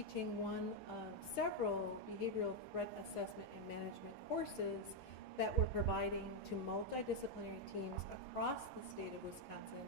teaching one of several behavioral threat assessment and management courses that we're providing to multidisciplinary teams across the state of Wisconsin.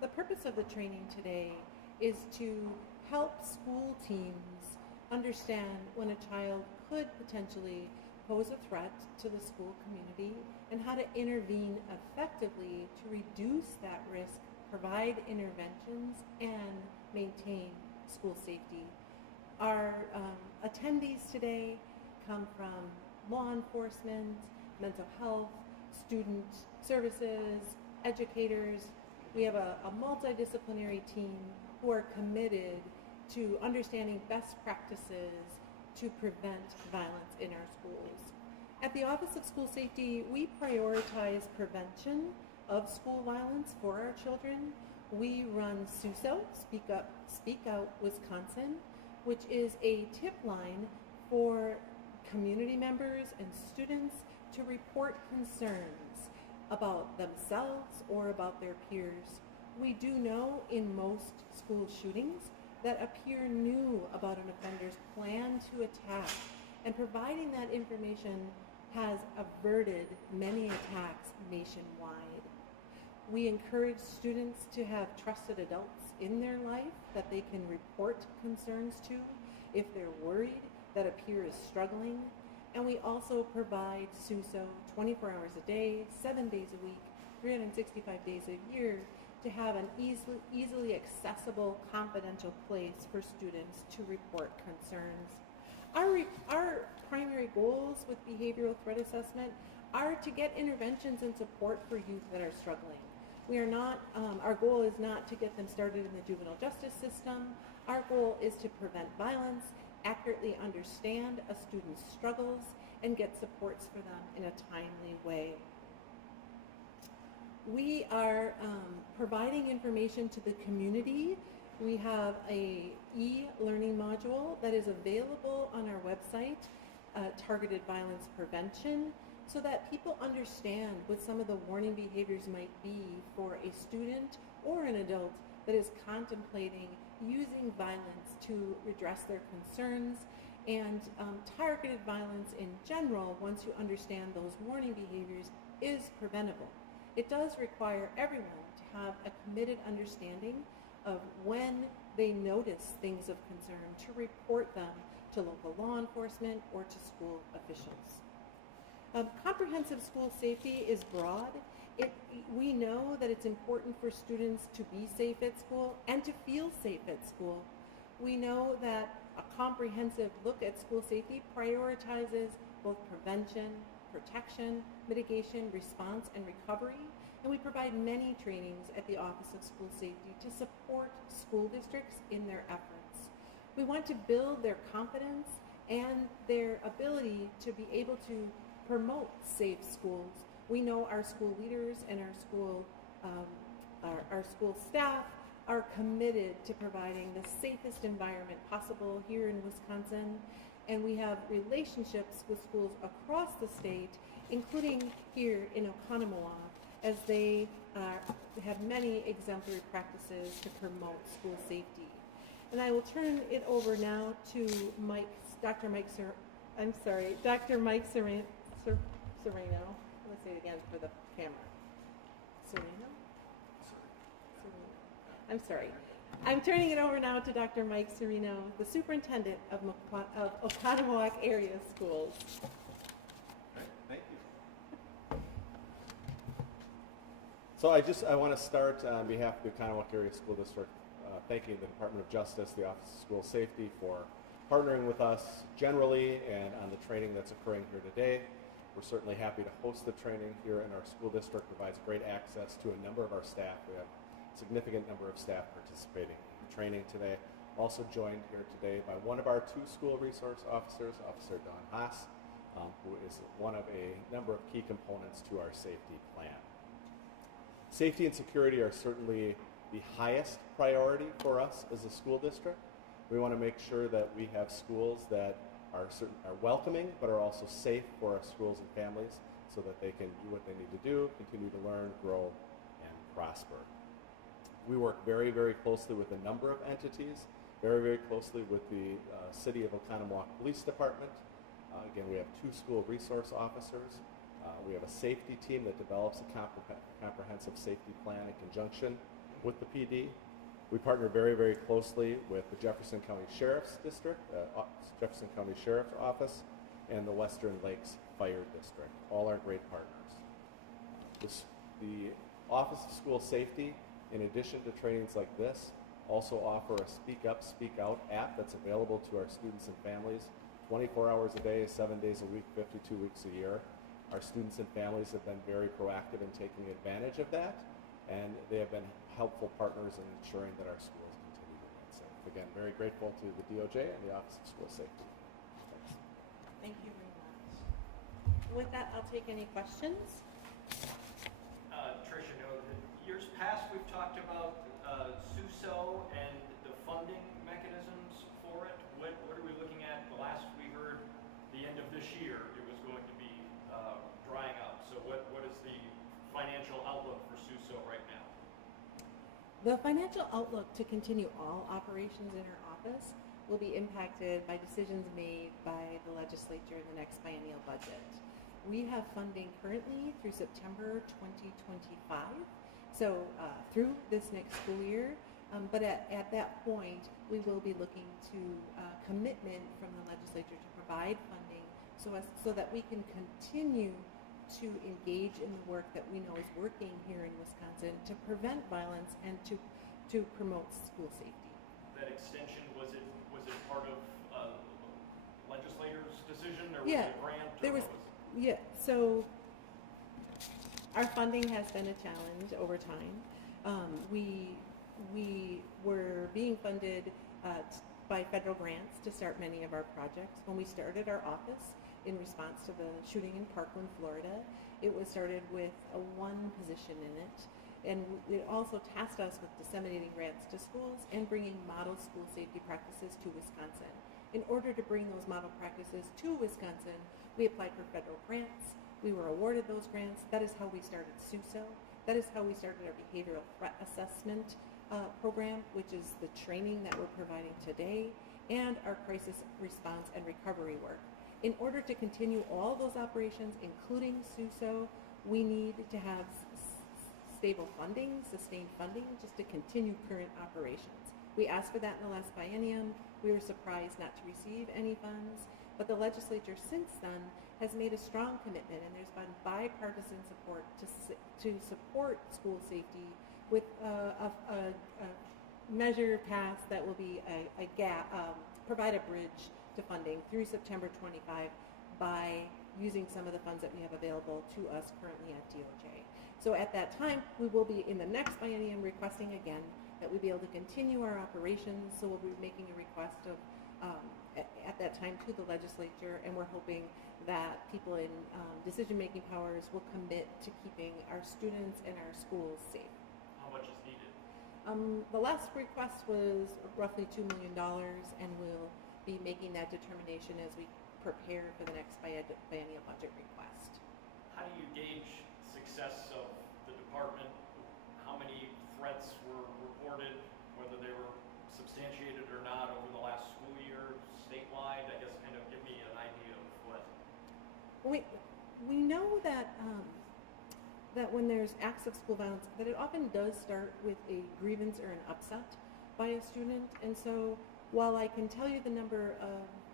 The purpose of the training today is to help school teams understand when a child could potentially pose a threat to the school community and how to intervene effectively to reduce that risk, provide interventions, and maintain school safety. Our attendees today come from law enforcement, mental health, student services, educators. We have a multidisciplinary team who are committed to understanding best practices to prevent violence in our schools. At the Office of School Safety, we prioritize prevention of school violence for our children. We run SUSO, Speak Out Wisconsin, which is a tip line for community members and students to report concerns about themselves or about their peers. We do know in most school shootings that a peer knew about an offender's plan to attack, and providing that information has averted many attacks nationwide. We encourage students to have trusted adults in their life that they can report concerns to if they're worried that a peer is struggling. And we also provide SUSO 24 hours a day, 7 days a week, 365 days a year to have an easily accessible, confidential place for students to report concerns. Our primary goals with behavioral threat assessment are to get interventions and support for youth that are struggling. We are not, our goal is not to get them started in the juvenile justice system. Our goal is to prevent violence, accurately understand a student's struggles, and get supports for them in a timely way. We are providing information to the community. We have a e-learning module that is available on our website, Targeted Violence Prevention, so that people understand what some of the warning behaviors might be for a student or an adult that is contemplating using violence to redress their concerns. And targeted violence in general, once you understand those warning behaviors, is preventable. It does require everyone to have a committed understanding of when they notice things of concern to report them to local law enforcement or to school officials. Comprehensive school safety is broad. We know that it's important for students to be safe at school and to feel safe at school. We know that a comprehensive look at school safety prioritizes both prevention, protection, mitigation, response, and recovery. And we provide many trainings at the Office of School Safety to support school districts in their efforts. We want to build their confidence and their ability to be able to promote safe schools. We know our school leaders and our school staff are committed to providing the safest environment possible here in Wisconsin, and we have relationships with schools across the state, including here in Oconomowoc, as they have many exemplary practices to promote school safety. And I will turn it over now to Dr. Mike Sereno. Let's say it again for the camera. Sereno? I'm sorry. I'm turning it over now to Dr. Mike Sereno, the superintendent of Oconomowoc Area Schools. Thank you. So I want to start on behalf of the Oconomowoc Area School District thanking the Department of Justice, the Office of School Safety for partnering with us generally and on the training that's occurring here today. We're certainly happy to host the training here in our school district. Provides great access to a number of our staff. We have a significant number of staff participating in the training today. Also joined here today by one of our two school resource officers, Officer Dawn Haas, who is one of a number of key components to our safety plan. Safety and security are certainly the highest priority for us as a school district. We want to make sure that we have schools that are welcoming, but are also safe for our schools and families so that they can do what they need to do, continue to learn, grow, and prosper. We work very, very closely with a number of entities very, very closely with the City of Oconomowoc Police Department. Again, we have 2 school resource officers. We have a safety team that develops a comprehensive safety plan in conjunction with the PD. We partner very, very closely with the Jefferson County Sheriff's District, Jefferson County Sheriff's Office, and the Western Lakes Fire District. All are great partners. The Office of School Safety, in addition to trainings like this, also offer a Speak Up, Speak Out app that's available to our students and families 24 hours a day, 7 days a week, 52 weeks a year. Our students and families have been very proactive in taking advantage of that, and they have been helpful partners in ensuring that our schools continue to remain safe. Again, very grateful to the DOJ and the Office of School Safety. Thanks. Thank you very much. With that, I'll take any questions. Trish, I know that years past we've talked about SUSO and the funding mechanisms for it. What are we looking at? The last we heard, the end of this year, it was going to be drying up. So what is the financial outlook for SUSO right now? The financial outlook to continue all operations in our office will be impacted by decisions made by the legislature in the next biennial budget. We have funding currently through September 2025, so through this next school year, but at that point, we will be looking to commitment from the legislature to provide funding so that we can continue to engage in the work that we know is working here in Wisconsin to prevent violence and to promote school safety. That extension, was it part of legislators' decision, or was Yeah, it a grant? there was. Yeah, so our funding has been a challenge over time. We were being funded by federal grants to start many of our projects. When we started our office in response to the shooting in Parkland, Florida, it was started with a 1 position in it. And it also tasked us with disseminating grants to schools and bringing model school safety practices to Wisconsin. In order to bring those model practices to Wisconsin, we applied for federal grants. We were awarded those grants. That is how we started SUSO. That is how we started our behavioral threat assessment program, which is the training that we're providing today, and our crisis response and recovery work. In order to continue all those operations, including SUSO, we need to have stable funding, sustained funding, just to continue current operations. We asked for that in the last biennium. We were surprised not to receive any funds, but the legislature since then has made a strong commitment, and there's been bipartisan support to support school safety with a measure passed that will be a gap, provide a bridge to funding through September 25 by using some of the funds that we have available to us currently at DOJ. So at that time, we will be in the next biennium requesting again that we be able to continue our operations. So we'll be making a request of at that time to the legislature, and we're hoping that people in decision-making powers will commit to keeping our students and our schools safe. How much is needed? The last request was roughly $2 million, and we'll be making that determination as we prepare for the next biennial budget request. How do you gauge success of the department? How many threats were reported, whether they were substantiated or not over the last school year, statewide? I guess kind of give me an idea of what. We know that that when there's acts of school violence, that it often does start with a grievance or an upset by a student. And so while I can tell you the number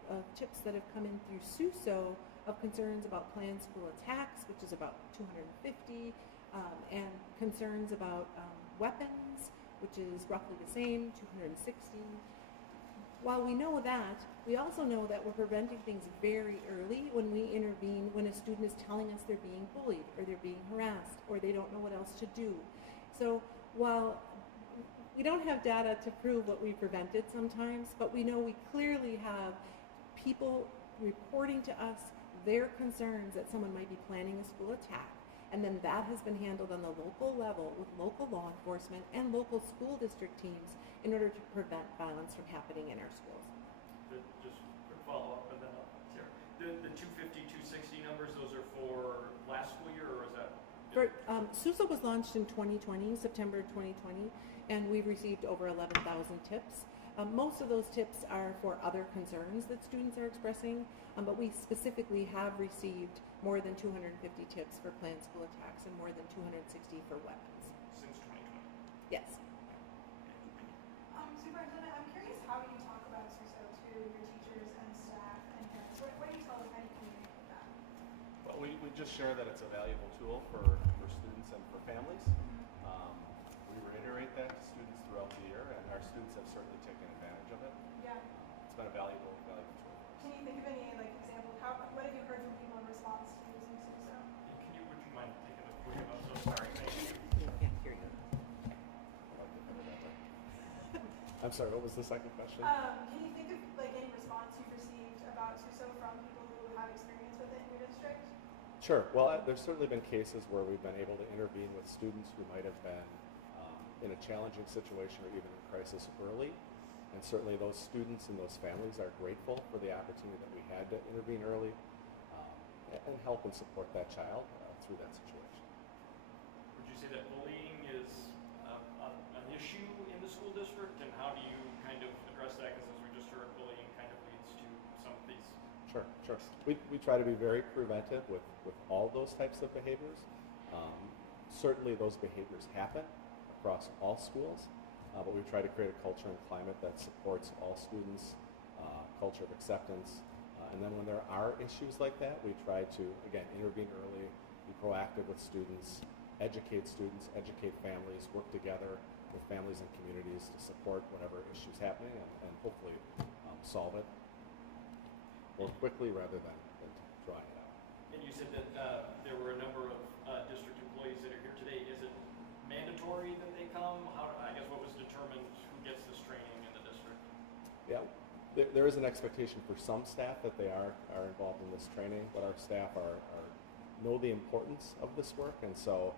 of tips that have come in through SUSO of concerns about planned school attacks, which is about 250, and concerns about weapons, which is roughly the same, 260. While we know that, we also know that we're preventing things very early when we intervene when a student is telling us they're being bullied or they're being harassed or they don't know what else to do. So while we don't have data to prove what we prevented sometimes, but we know we clearly have people reporting to us their concerns that someone might be planning a school attack. And then that has been handled on the local level with local law enforcement and local school district teams in order to prevent violence from happening in our schools. Just quick follow-up, and then the 250, 260 numbers, those are for last school year, or is that? SUSO was launched in 2020, September 2020, and we've received over 11,000 tips. Most of those tips are for other concerns that students are expressing, but we specifically have received more than 250 tips for planned school attacks and more than 260 for weapons. Since 2020? Yes. Superintendent, I'm curious, how do you talk about SUSO to your teachers and staff and parents? What do you tell them? How do you communicate with them? Well, we just share that it's a valuable tool for students and for families. We reiterate that to students throughout the year, and our students have certainly taken advantage of it. Yeah. It's been a valuable tool for us. Can you think of any examples? What have you heard from people in response to using SUSO? Would you mind taking the podium? I'm so sorry. Thank you. Can't hear you. I'm sorry, what was the second question? Can you think of any response you've received about SUSO from people who have experience with it in your district? Sure. Well, there's certainly been cases where we've been able to intervene with students who might have been in a challenging situation or even in crisis early. And certainly those students and those families are grateful for the opportunity that we had to intervene early and help and support that child through that situation. Would you say that bullying is an issue in the school district, and how do you kind of address that? Because as we just heard, bullying kind of leads to some of these. Sure. We try to be very preventive with all those types of behaviors. Certainly those behaviors happen across all schools, but we try to create a culture and climate that supports all students, culture of acceptance. And then when there are issues like that, we try to, again, intervene early, be proactive with students, educate families, work together with families and communities to support whatever issues happening and hopefully solve it more quickly rather than drawing it out. And you said that there were a number of district employees that are here today. Is it mandatory that they come? I guess what was determined who gets this training in the district? Yeah, there is an expectation for some staff that they are involved in this training, but our staff know the importance of this work, and so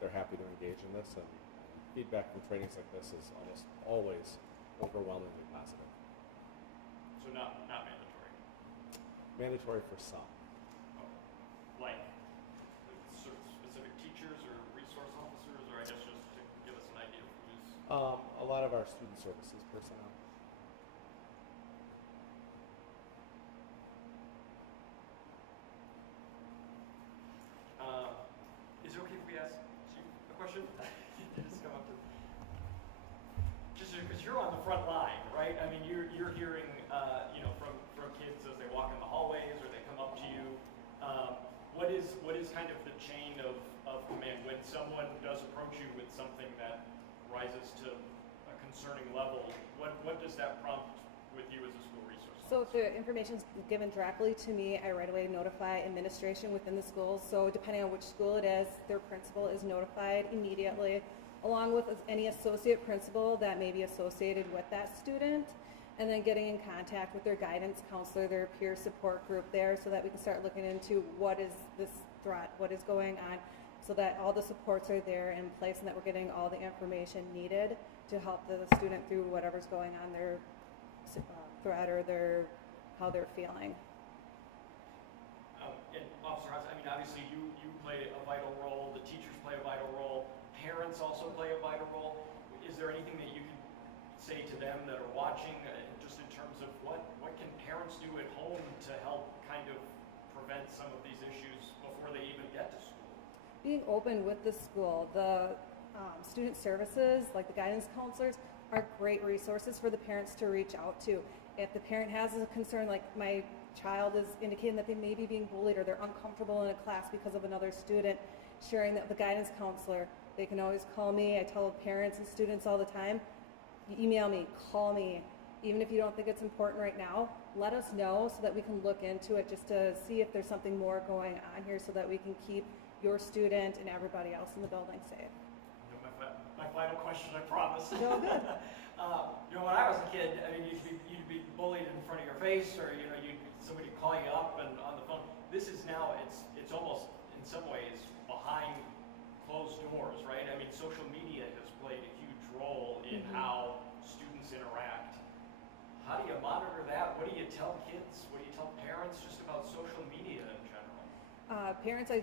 they're happy to engage in this. And feedback from trainings like this is almost always overwhelmingly positive. So not mandatory. Mandatory for some. Oh, like sort of specific teachers or resource officers, or I guess just to give us an idea of who's. A lot of our student services personnel. Is it okay if we ask you a question? Just come up to. Just because you're on the front line, right? I mean, you're hearing, from kids as they walk in the hallways or they come up to you. What is kind of the chain of command when someone does approach you with something that rises to a concerning level? What does that prompt with you as a school resource So if officer? the information is given directly to me, I right away notify administration within the schools. So depending on which school it is, their principal is notified immediately, along with any associate principal that may be associated with that student, and then getting in contact with their guidance counselor, their peer support group there, so that we can start looking into what is this threat, what is going on, so that all the supports are there in place and that we're getting all the information needed to help the student through whatever's going on, their threat or how they're feeling. And Officer Haas, I mean, obviously you play a vital role, the teachers play a vital role, parents also play a vital role. Is there anything that you can say to them that are watching, just in terms of what can parents do at home to help kind of prevent some of these issues before they even get to school? Being open with the school, the student services, like the guidance counselors, are great resources for the parents to reach out to. If the parent has a concern, like my child is indicating that they may be being bullied or they're uncomfortable in a class because of another student, sharing that with the guidance counselor, they can always call me. I tell parents and students all the time, email me, call me. Even if you don't think it's important right now, let us know so that we can look into it just to see if there's something more going on here so that we can keep your student and everybody else in the building safe. My final question, I promise. No, good. When I was a kid, I mean, you'd be bullied in front of your face, or somebody calling you up and on the phone. This is now it's almost in some ways behind closed doors, right? I mean, social media has played a huge role in how students interact. How do you monitor that? What do you tell kids? What do you tell parents just about social media in general? Parents, I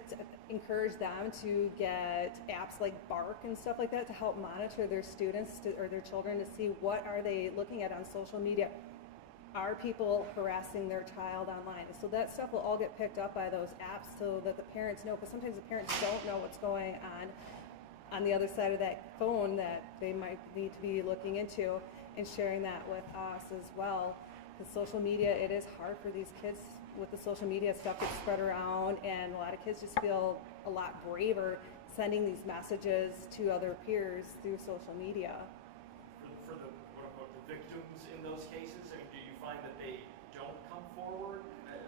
encourage them to get apps like Bark and stuff like that to help monitor their students or their children to see what are they looking at on social media. Are people harassing their child online? So that stuff will all get picked up by those apps so that the parents know, because sometimes the parents don't know what's going on the other side of that phone that they might need to be looking into, and sharing that with us as well. Because social media, it is hard for these kids with the social media stuff that's spread around, and a lot of kids just feel a lot braver sending these messages to other peers through social media. For the quote unquote the victims in those cases, I mean, do you find that they don't come forward,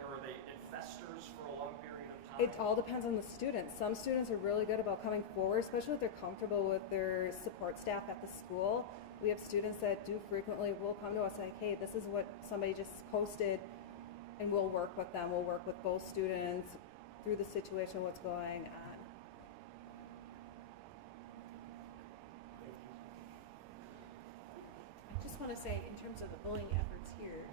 or it festers for a long period of time? It all depends on the students. Some students are really good about coming forward, especially if they're comfortable with their support staff at the school. We have students that do frequently will come to us like, hey, this is what somebody just posted, and we'll work with them. We'll work with both students through the situation, what's going on. I just want to say, in terms of the bullying efforts here,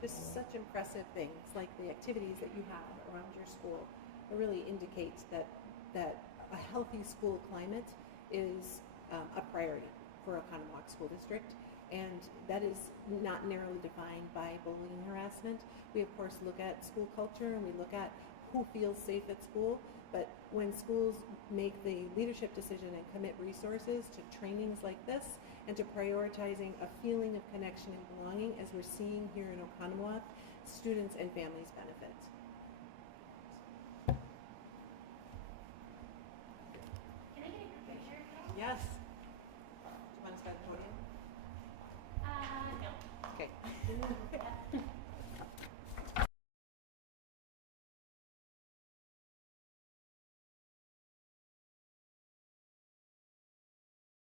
just such impressive things like the activities that you have around your school. It really indicates that a healthy school climate is a priority for Oconomowoc School District, and that is not narrowly defined by bullying harassment. We of course look at school culture and we look at who feels safe at school, but when schools make the leadership decision and commit resources to trainings like this and to prioritizing a feeling of connection and belonging, as we're seeing here in Oconomowoc, students and families benefit. Can I get a picture? Yes.